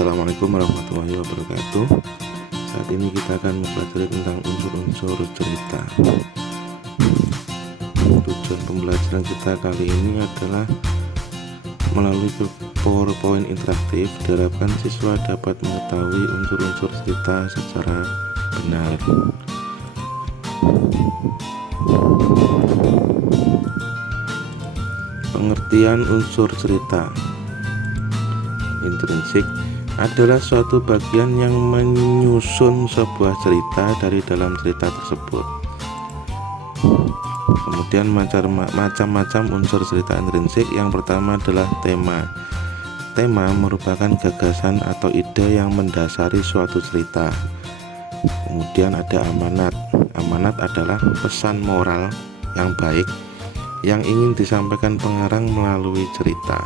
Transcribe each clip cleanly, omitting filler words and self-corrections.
Assalamualaikum warahmatullahi wabarakatuh. Saat ini kita akan mempelajari tentang unsur-unsur cerita. Tujuan pembelajaran kita kali ini adalah melalui PowerPoint interaktif diharapkan siswa dapat mengetahui unsur-unsur cerita secara benar. Pengertian unsur cerita. Intrinsik adalah suatu bagian yang menyusun sebuah cerita dari dalam cerita tersebut. Kemudian macam-macam unsur cerita intrinsik. Yang pertama adalah tema. Tema merupakan gagasan atau ide yang mendasari suatu cerita. Kemudian ada amanat. Amanat adalah pesan moral yang baik yang ingin disampaikan pengarang melalui cerita.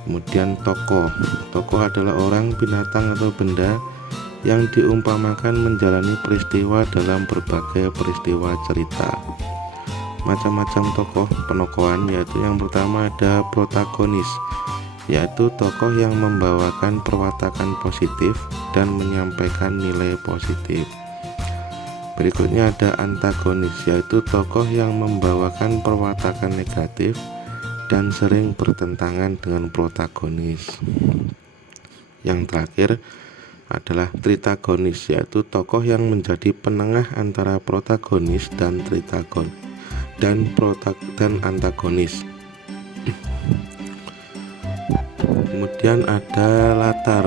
Kemudian tokoh. Tokoh adalah orang, binatang, atau benda yang diumpamakan menjalani peristiwa dalam berbagai peristiwa cerita. Macam-macam tokoh penokohan, yaitu yang pertama ada protagonis, yaitu tokoh yang membawakan perwatakan positif dan menyampaikan nilai positif. Berikutnya ada antagonis, yaitu tokoh yang membawakan perwatakan negatif dan sering bertentangan dengan protagonis. Yang terakhir adalah tritagonis, yaitu tokoh yang menjadi penengah antara protagonis dan antagonis. Kemudian ada latar.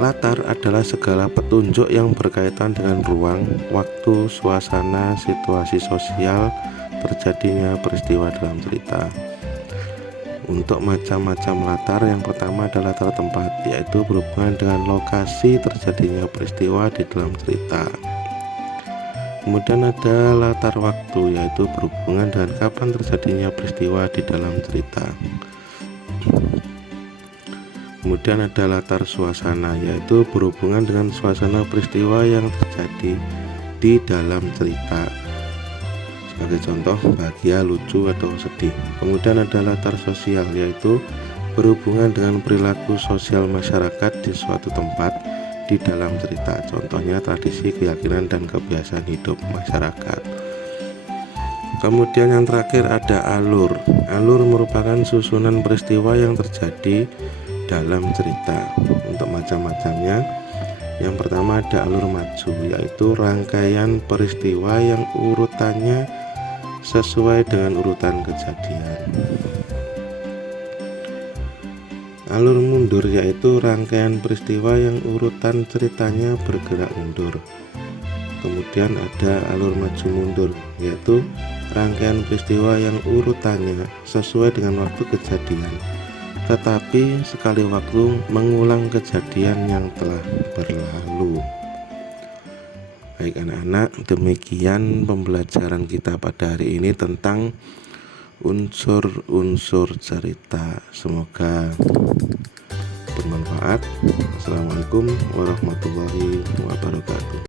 Latar adalah segala petunjuk yang berkaitan dengan ruang, waktu, suasana, situasi sosial terjadinya peristiwa dalam cerita. Untuk macam-macam latar, yang pertama adalah latar tempat, yaitu berhubungan dengan lokasi terjadinya peristiwa di dalam cerita. Kemudian ada latar waktu, yaitu berhubungan dengan kapan terjadinya peristiwa di dalam cerita. Kemudian ada latar suasana, yaitu berhubungan dengan suasana peristiwa yang terjadi di dalam cerita. Sebagai contoh, bahagia, lucu, atau sedih. Kemudian ada latar sosial, yaitu berhubungan dengan perilaku sosial masyarakat di suatu tempat di dalam cerita. Contohnya tradisi, keyakinan, dan kebiasaan hidup masyarakat. Kemudian yang terakhir ada alur. Alur merupakan susunan peristiwa yang terjadi dalam cerita. Untuk macam-macamnya, yang pertama ada alur maju, yaitu rangkaian peristiwa yang urutannya sesuai dengan urutan kejadian. Alur mundur, yaitu rangkaian peristiwa yang urutan ceritanya bergerak mundur. Kemudian ada alur maju mundur, yaitu rangkaian peristiwa yang urutannya sesuai dengan waktu kejadian, tetapi sekali waktu mengulang kejadian yang telah berlalu. Baik anak-anak, demikian pembelajaran kita pada hari ini tentang unsur-unsur cerita. Semoga bermanfaat. Assalamualaikum warahmatullahi wabarakatuh.